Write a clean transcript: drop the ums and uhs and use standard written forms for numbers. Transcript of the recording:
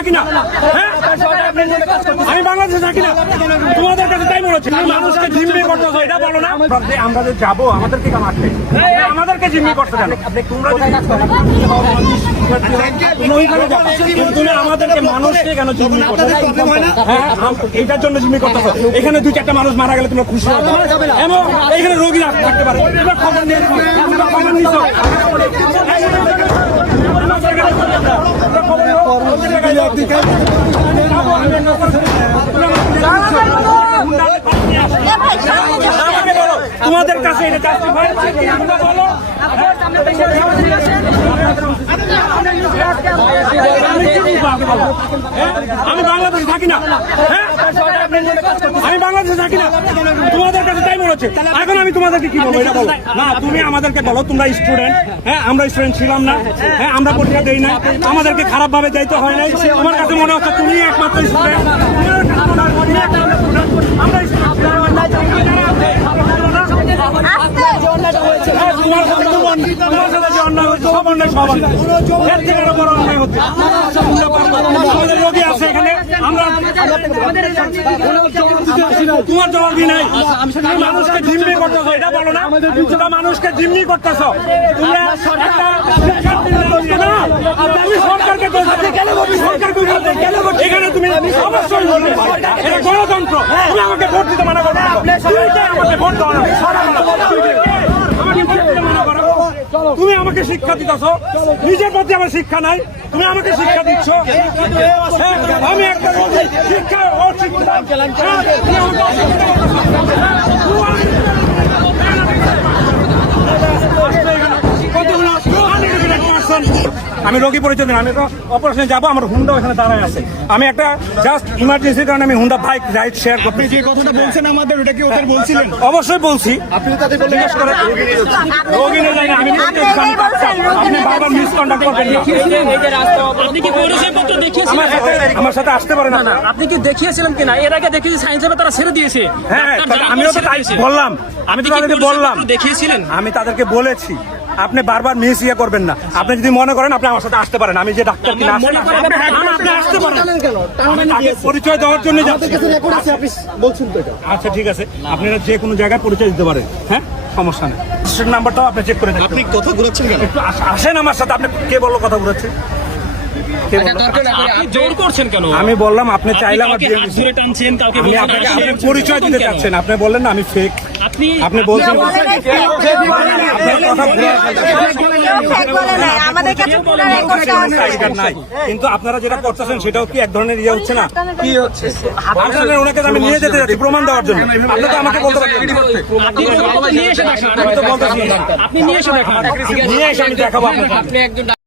থাকি না, হ্যাঁ আমি বাংলাদেশে থাকি না, তোমাদের কাছে তাই মনে হচ্ছে মানুষকে জিম্মি করতেছো, এটা বলো না। আমরা যে যাবো আমাদেরকে কেন আটকে, আমাদেরকে জিম্মি করতে জানো তুমি আমাদেরকে মানুষকে কেন জিম্মি করতে, হ্যাঁ এইটার জন্য জিম্মি করতেছো। এখানে দুই চারটা মানুষ মারা গেলে তোমরা খুশি হবে এবং এখানে রোগী থাকতে পারে, তোমরা খবর নিয়ে খবর নিচ্ছ। তোমাদের কাছে এটা জাস্টিফাই বলো। আমি বাংলাদেশে থাকি না, হ্যাঁ আমি বাংলাদেশে থাকি না, তোমাদের কাছে তাই মনে হচ্ছে। এখন আমি তোমাদেরকে কি বলবো এটা বলো না, তুমি আমাদেরকে বলো তোমরা স্টুডেন্ট, হ্যাঁ আমরা স্টুডেন্ট ছিলাম না, হ্যাঁ আমরা পরীক্ষা দেই না, আমাদেরকে খারাপ ভাবে যাইতে হয় নাই। তোমার কাছে মনে হচ্ছে তুমি একমাত্র স্টুডেন্ট, আমরা রোগী আছে এখানে, আমরা তোমার জবাবই নাই। মানুষকে জিম্মি করতেছো, এটা বলো না, মানুষকে জিম্মি করতেছো। সরকারকে এখানে তুমি অবশ্যই বলবে এটা গণতন্ত্র, তুমি আমাকে ভোট দিতে মানা করো, আমাকে ভোট দাও না, তুমি আমাকে শিক্ষা দিতেছ, নিজের প্রতি আমার শিক্ষা নাই, তুমি আমাকে শিক্ষা দিচ্ছ। আমি একটা শিক্ষা অশিক্ষা, আমি রোগী পরিচয় দিন, আমি তো অপারেশনে যাবো, আমার হুন্ডা ওখানে দাঁড়ায় আছে। আমি একটা জাস্ট ইমার্জেন্সির কারণে আমি হুন্ডা বাইক রাইড শেয়ার করতে। যে কথাটা বলছেন আমাদের ওটা কি ওদের বলছিলেন? অবশ্যই বলছি। আপনি তাদের জিজ্ঞেস করেন, রোগী নিয়ে যাই না, আমি আপনি বারবার মিসকন্ডাক্ট করবেন না। আপনি কি পরিচয়পত্র দেখিয়েছিলেন? আমার সাথে আসতে পারেন না। আপনি কি দেখিয়েছিলেন কিনা? এর আগে দেখিয়েছি সাইন্স ল্যাবে তারা ছেড়ে দিয়েছে। হ্যাঁ আমিও তো তাই বললাম, আমি তো তাদেরকে বললাম, দেখিয়েছিলেন, আমি তাদেরকে বলেছি আপনি বারবার মিস করবেন না। আপনি যদি মনে করেন আপনি আমার সাথে আসতে পারেন, আমি যে ডাক্তার কিনা আপনি আসতে পারেন, পরিচয় দেওয়ার জন্য যাচ্ছি। আচ্ছা ঠিক আছে, আপনারা যে কোনো জায়গায় পরিচয় দিতে পারেন, হ্যাঁ সমস্যা নেই। নাম্বারটাও আপনি চেক করে দেখুন। আপনি কথা ঘুরাচ্ছেন কেন? একটু আসেন আমার সাথে। আপনি কে বললো কথা ঘুরাচ্ছি? আপনি জোর করছেন কেন? আমি বললাম আপনি চাইলে আমার ধরে টানছেন, কাউকে আমি আপনাকে পরিচয় দিতে চাচ্ছেন, আপনি বললেন না আমি ফেক, আপনি বলছেন নাই, কিন্তু আপনারা যেটা করতেছেন সেটাও কি এক ধরনের ইয়ে হচ্ছে না? কি হচ্ছে? ওনাকে আমি নিয়ে যেতে যাচ্ছি প্রমাণ দেওয়ার জন্য, আপনি তো আমাকে বলতে পারছেন, আপনি নিয়ে এসে দেখান, আমি তো বলতেছি আপনি নিয়ে এসে দেখান, নিয়ে এসে আমি দেখাবো আপনাকে।